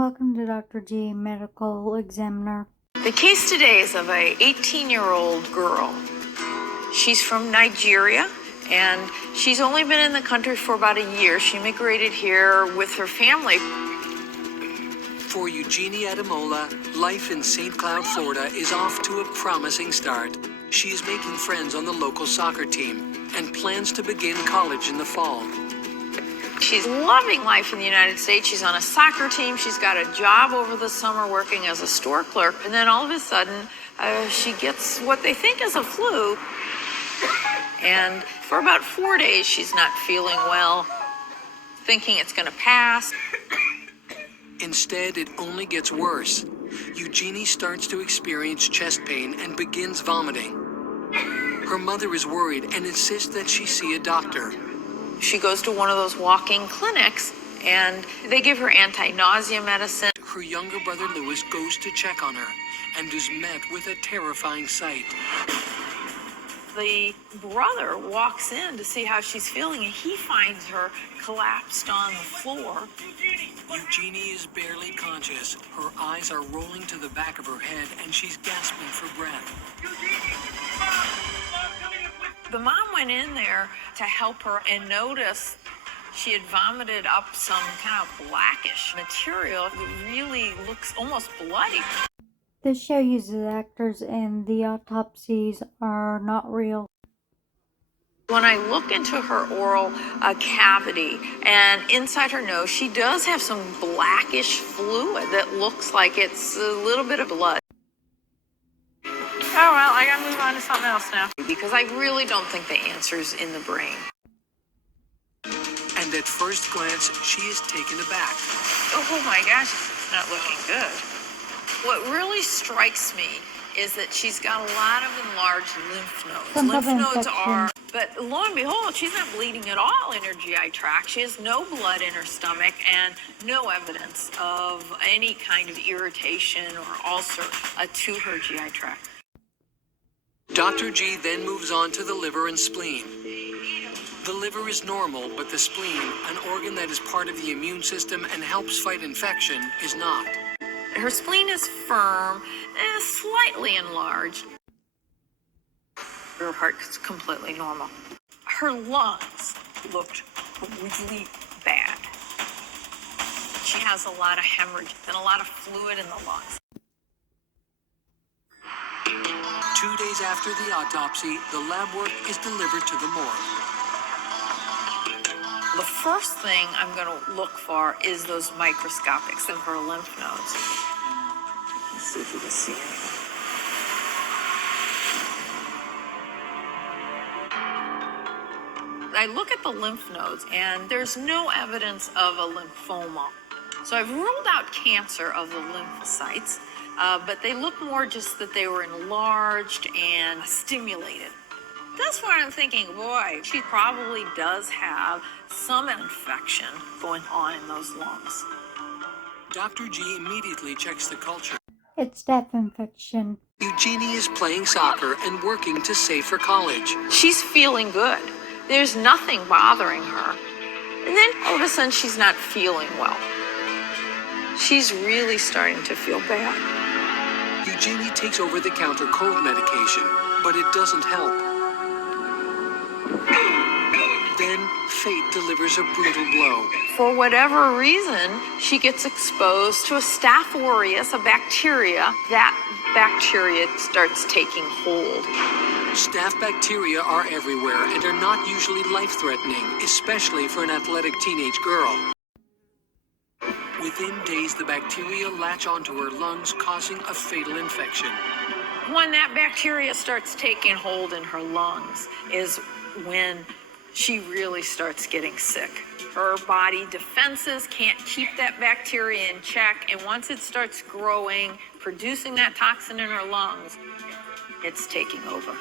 welcome to Dr. G, Medical Examiner. The case today is of a 18-year-old girl. She's from Nigeria, and she's only been in the country for about a year. She immigrated here with her family. For Eugenie Ademola, life in St. Cloud, Florida is off to a promising start. She is making friends on the local soccer team and plans to begin college in the fall. She's loving life in the United States. She's on a soccer team. She's got a job over the summer working as a store clerk. And then all of a sudden, she gets what they think is a flu. And for about 4 days, she's not feeling well, thinking it's going to pass. Instead, it only gets worse. Eugenie starts to experience chest pain and begins vomiting. Her mother is worried and insists that she see a doctor. She goes to one of those walk-in clinics, and they give her anti-nausea medicine. Her younger brother Louis goes to check on her and is met with a terrifying sight. The brother walks in to see how she's feeling, and he finds her collapsed on the floor. Eugenie is barely conscious. Her eyes are rolling to the back of her head, and she's gasping for breath. The mom went in there to help her and noticed she had vomited up some kind of blackish material. It really looks almost bloody. This show uses actors and the autopsies are not real. When I look into her oral cavity and inside her nose, she does have some blackish fluid that looks like it's a little bit of blood. Oh, well, I gotta move on to something else now. Because I really don't think the answer's in the brain. And at first glance, she is taken aback. Oh my gosh, it's not looking good. What really strikes me is that she's got a lot of enlarged lymph nodes. Some Lymph nodes infection. but lo and behold, she's not bleeding at all in her GI tract. She has no blood in her stomach and no evidence of any kind of irritation or ulcer to her GI tract. Dr. G then moves on to the liver and spleen. The liver is normal, but the spleen, an organ that is part of the immune system and helps fight infection, is not. Her spleen is firm and slightly enlarged. Her heart's completely normal. Her lungs looked really bad. She has a lot of hemorrhage and a lot of fluid in the lungs. 2 days after the autopsy, the lab work is delivered to the morgue. The first thing I'm going to look for is those microscopics of her lymph nodes. Let's see if you can see anything. I look at the lymph nodes, and there's no evidence of a lymphoma. So I've ruled out cancer of the lymphocytes, but they look more just that they were enlarged and stimulated. That's why I'm thinking, boy, she probably does have some infection going on in those lungs. Dr. G immediately checks the culture. It's staph infection. Eugenie is playing soccer and working to save for college. She's feeling good. There's nothing bothering her. And then all of a sudden, she's not feeling well. She's really starting to feel bad. Eugenie takes over-the-counter cold medication, but it doesn't help. Then, fate delivers a brutal blow. For whatever reason, she gets exposed to a staph aureus, a bacteria. That bacteria starts taking hold. Staph bacteria are everywhere and are not usually life-threatening, especially for an athletic teenage girl. Within days, the bacteria latch onto her lungs, causing a fatal infection. When that bacteria starts taking hold in her lungs is when she really starts getting sick. Her body defenses can't keep that bacteria in check, and once it starts growing, producing that toxin in her lungs, it's taking over.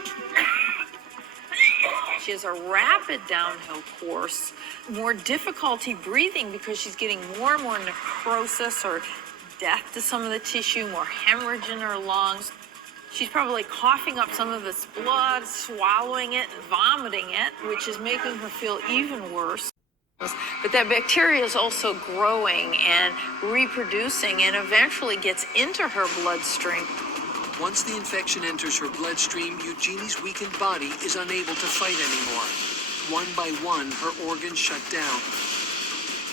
She has a rapid downhill course, more difficulty breathing because she's getting more and more necrosis or death to some of the tissue, more hemorrhage in her lungs. She's probably coughing up some of this blood, swallowing it, and vomiting it, which is making her feel even worse. But that bacteria is also growing and reproducing and eventually gets into her bloodstream. Once the infection enters her bloodstream, Eugenie's weakened body is unable to fight anymore. One by one, her organs shut down.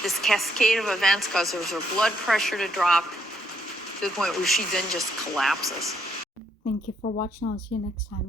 This cascade of events causes her blood pressure to drop to the point where she then just collapses. Thank you for watching. I'll see you next time.